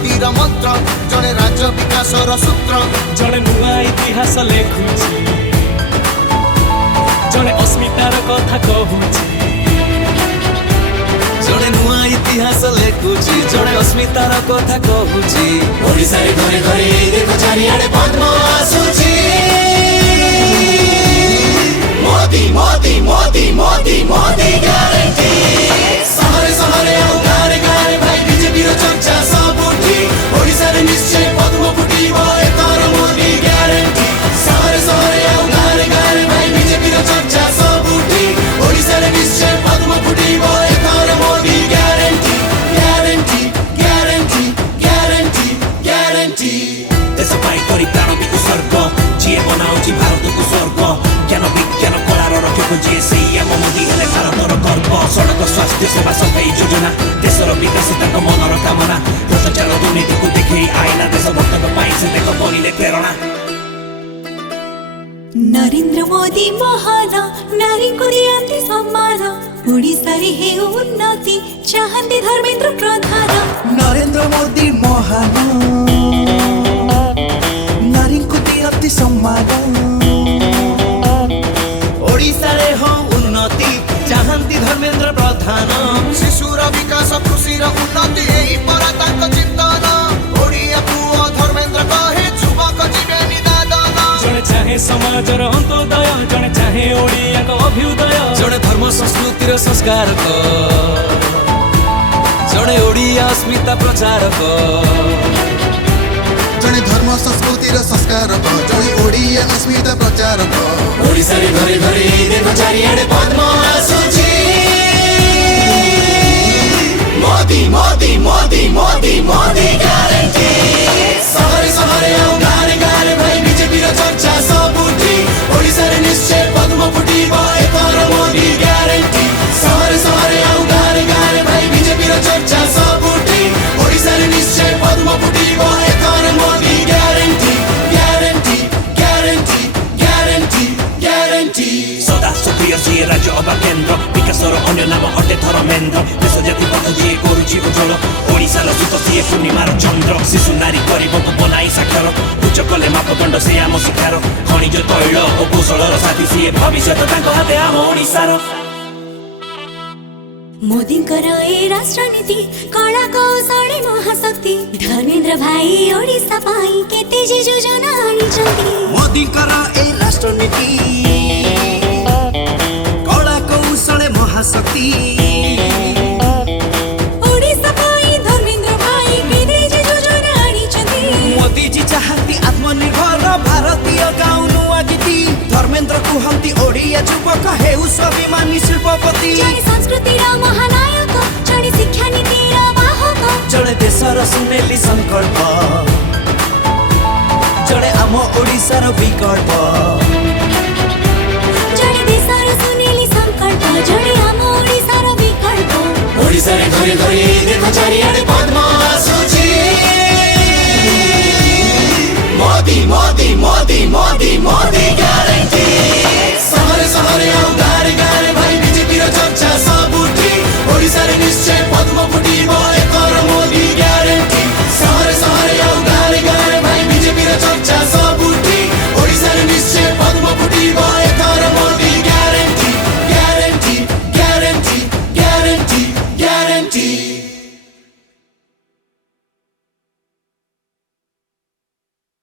ଉନ୍ନତିର ମନ୍ତ୍ର ଜଣେ ରାଜ୍ୟ ବିକାଶର ସୂତ୍ର ଜଣେ ନୂଆ ଇତିହାସ ଲେଖୁଛି ଜଣେ ଅସ୍ମିତାର କଥା କହୁଛି ଜଣେ ନୂଆ ଇତିହାସ ଲେଖୁଛି ଜଣେ ଅସ୍ମିତାର କଥା କହୁଛି ଓଡ଼ିଶାରେ ଘରେ ଘରେ ଦେଖ ଚାରିଆଡ଼େ ପଦ୍ମ ଆସୁଛି ମୋଦି ମୋଦି ମୋଦି ମୋଦି ମୋଦି ଗ୍ୟାରେଣ୍ଟି ସହରେ ସହରେ ଆଉ ଗାଁରେ ଗାଁରେ ଭାଇ ବିଜେପିର ଚର୍ଚ୍ଚା ସବୁଠି ଓଡ଼ିଶାରେ ନିଶ୍ଚୟ ପଦ୍ମ ଫୁଟିବ ଏଥର ମୋଦି ଗ୍ୟାରେଣ୍ଟି ସହରେ ସହରେ ଆଉ ଗାଁରେ ଗାଁରେ ଭାଇ ବିଜେପିର ଚର୍ଚ୍ଚା ସବୁଠି ଓଡ଼ିଶାରେ ନିଶ୍ଚୟ ପଦ୍ମ ଫୁଟିବ ଏଥର Modi guarantee guarantee guarantee guarantee guarantee ଦେଶ ପାଇଁ କରି ପ୍ରାଣ ବି ଉତ୍ସର୍ଗ ଯିଏ ବନାଉଛି ଭାରତକୁ ସ୍ୱର୍ଗ ଜ୍ଞାନ ବିଜ୍ଞାନ କଳାର ରକ୍ଷକ ଯିଏ ସେଇ ଆମ ମୋଦି ହେଲେ ଭାରତର ଗର୍ବ ସଡ଼କ ସ୍ୱାସ୍ଥ୍ୟ ସେବା ସଫେଇ ଯୋଜନା ଦେଶର ବିକାଶ ତାଙ୍କ ମନର କାମନା ଭ୍ରଷ୍ଟାଚାର ଦୁର୍ନୀତିକୁ ଦେଖେଇ ଆଇଲା ଦେଶ ଭକ୍ତଙ୍କ ପାଇଁ ସେ ଦେଖ ବନିଲେ ପ୍ରେରଣା नरेंद्र मोदी महान नारी को दियंती सम्मान ओडिशारे हे उन्नति चाहंती धर्मेंद्र प्रधान नरेंद्र मोदी महान नारी को दियंती सम्मान ओडिशारे हो उन्नति चाहंती धर्मेंद्र प्रधान शिशुर विकास कृषिर उन्नति एही परा तांको चिंतन ओडिया पुओ धर्मेंद्र कहे युवक जीवे निदान जड़े चाहे समाजर अंत्योदय जड़े चाहे ओडिया को अभ्युदय जड़े धर्म संस्कृतिर संस्कारक जड़े ओडिया अस्मिता प्रचारक जने धर्म संस्कृतिर संस्कारक जने ओडिया अस्मिता प्रचारक ओडिशारे घरे घरे देख चारिआडे पद्म आसुछि मोदी मोदी मोदी मोदी मोदी ग्यारंटी सहरे सहरे आउ गारे गारे भाई बीजेपी रो चर्चा सबुठी ओडिशारे निश्चय पद्म फुटिब एथर मोदी ग्यारंटी सहरे सहरे आउ गारे गारे भाई बीजेपी रो चर्चा सबुठी ओडिशारे निश्चय पद्म फुटिब एथर Modi guarantee guarantee guarantee guarantee guarantee सदा सक्रिय सिए राज्य अबा केन्द्र विकासर अन्य नाम अटे धर्मेन्द्र देश जाति पथ जिए करुछि उज्जवल ओडिशार सुत सिए पूर्णिमार चंद्र शिशु नारी गरीबको बनाई साक्षर उच्च कले मापदण्ड से आम शिक्षार खनिज तैल ओ कौशलर साथी सिए भविष्य तांको हाते आम ओडिशार मोदींकर ए राष्ट्रनीति कला कौशल महाशक्ति धर्मेंद्र भाई ओडिशा पाई केते जे योजना आनिचंती मोदींकर ए राष्ट्रनीति कला कौशल महाशक्ति ओडिशा पाई धर्मेंद्र भाई केते जे योजना आनिचंती मोदी जी चाहती आत्मनिर्भर भारतीय गाउँ नुआ गीति धर्मेंद्र कुहंती ओडिया युवक हेउ स्वाभिमानी शिल्पपति जड़े संस्कृति रा महानायक जड़े शिक्षा नीति रा वाहक जड़े देशर सुनेली संकल्प जड़े आम ओडिशार विकल्प जड़े देशर सुनेली संकल्प जड़े आम ओडिशार विकल्प ओडिशारे घरे घरे देख चारिआडे